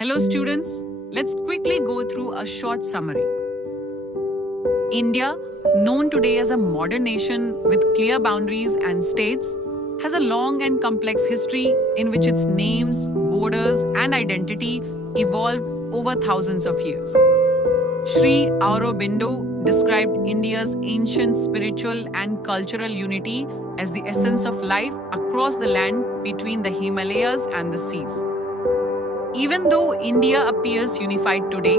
Hello students, let's quickly go through a short summary. India, known today as a modern nation with clear boundaries and states, has a long and complex history in which its names, borders, and identity evolved over thousands of years. Sri Aurobindo described India's ancient spiritual and cultural unity as the essence of life across the land between the Himalayas and the seas. Even though India appears unified today,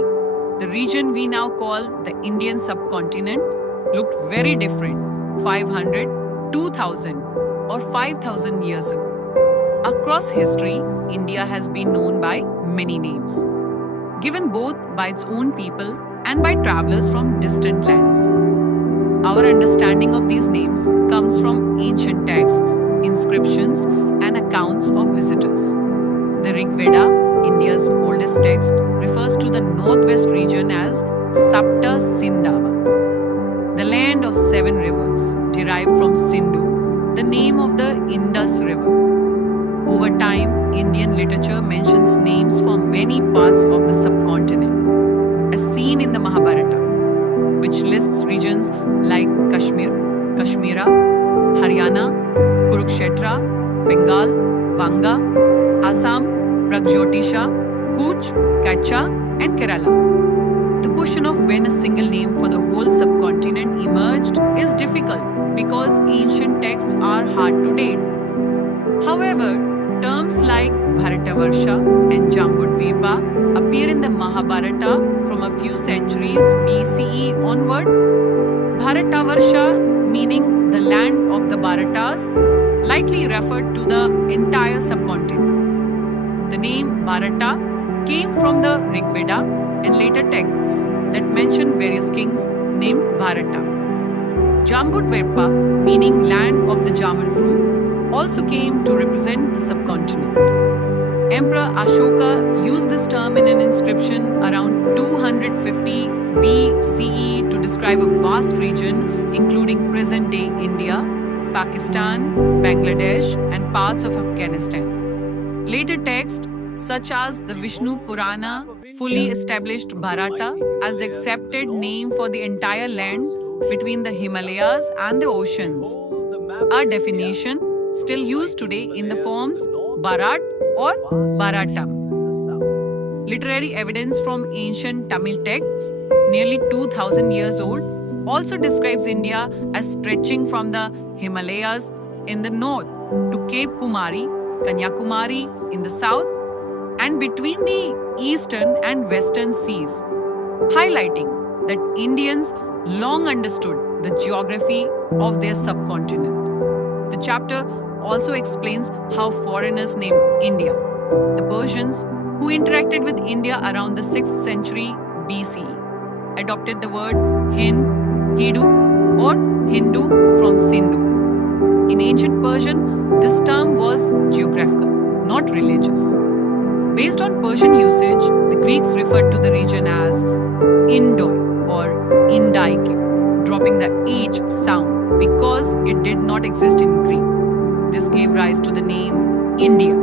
the region we now call the Indian subcontinent looked very different 500, 2000, or 5000 years ago. Across history, India has been known by many names, given both by its own people and by travelers from distant lands. Our understanding of these names comes from ancient texts, inscriptions, and accounts of visitors. The Rig Veda, India's oldest text, refers to the northwest region as Sapta Sindhava, the land of seven rivers, derived from Sindhu, the name of the Indus River. Over time, Indian literature mentions names for many parts of the subcontinent, as seen in the Mahabharata, which lists regions like Kashmir, Kashmira, Haryana, Kurukshetra, Bengal, Vanga, Assam, Pragjyotisha, Kutch, Kacha, and Kerala. The question of when a single name for the whole subcontinent emerged is difficult because ancient texts are hard to date. However, terms like Bharatavarsha and Jambudvipa appear in the Mahabharata from a few centuries BCE onward. Bharatavarsha, meaning the land of the Bharatas, likely referred to the entire subcontinent. The name Bharata came from the Rig Veda and later texts that mention various kings named Bharata. Jambudvipa, meaning land of the jamun fruit, also came to represent the subcontinent. Emperor Ashoka used this term in an inscription around 250 BCE to describe a vast region including present-day India, Pakistan, Bangladesh, and parts of Afghanistan. Later texts, such as the Vishnu Purana, fully established Bharata as the accepted name for the entire land between the Himalayas and the oceans. A definition still used today in the forms Bharat or Bharatam. Literary evidence from ancient Tamil texts, nearly 2000 years old, also describes India as stretching from the Himalayas in the north to Cape Kumari, Kanyakumari in the south, and between the eastern and western seas, highlighting that Indians long understood the geography of their subcontinent. The chapter also explains how foreigners named India, the Persians, who interacted with India around the 6th century BCE, adopted the word Hind, Hindu, or Hindu from Sindhu. In ancient Persian, this term was geographical, not religious. Based on Persian usage, the Greeks referred to the region as Indoi or Indaike, dropping the H sound because it did not exist in Greek. This gave rise to the name India.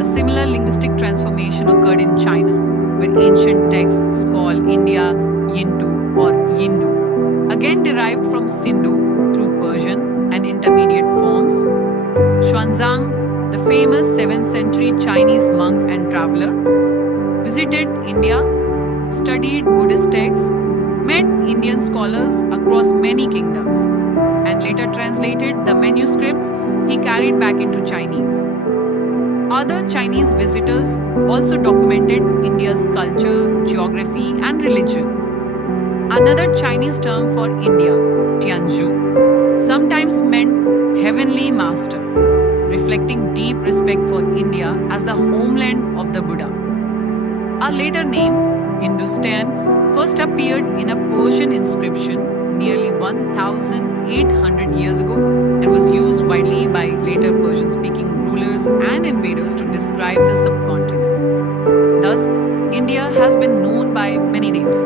A similar linguistic transformation occurred in China, where ancient texts call India Yindu or Yindu, again derived from Sindhu through Persian and intermediate forms. Xuanzang, the famous 7th century Chinese monk and traveler, visited India, studied Buddhist texts, met Indian scholars across many kingdoms, and later translated the manuscripts he carried back into Chinese. Other Chinese visitors also documented India's culture, geography, and religion. Another Chinese term for India, Tianzhu, sometimes meant heavenly master, reflecting deep respect for India as the homeland of the Buddha. A later name, Hindustan, first appeared in a Persian inscription nearly 1,800 years ago and was used widely by later Persian-speaking rulers and invaders to describe the subcontinent. Thus, India has been known by many names: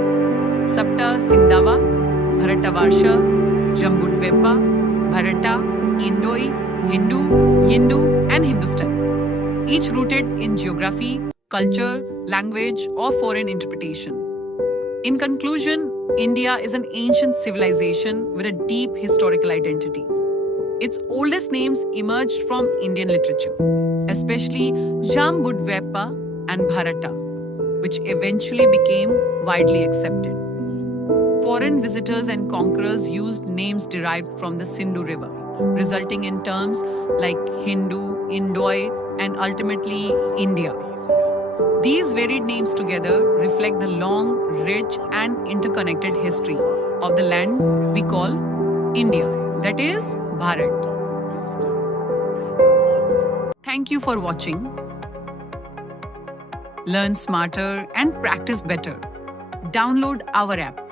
Sapta Sindhava, Bharatavarsha, Jambudvipa, Bharata, Indoi, Hindu, Yindu, and Hindustan, each rooted in geography, culture, language, or foreign interpretation. In conclusion, India is an ancient civilization with a deep historical identity. Its oldest names emerged from Indian literature, especially Jambudvepa and Bharata, which eventually became widely accepted. Foreign visitors and conquerors used names derived from the Sindhu River, resulting in terms like Hindu, Indoi, and ultimately India. These varied names together reflect the long, rich, and interconnected history of the land we call India, that is, Bharat. Thank you for watching. Learn smarter and practice better. Download our app.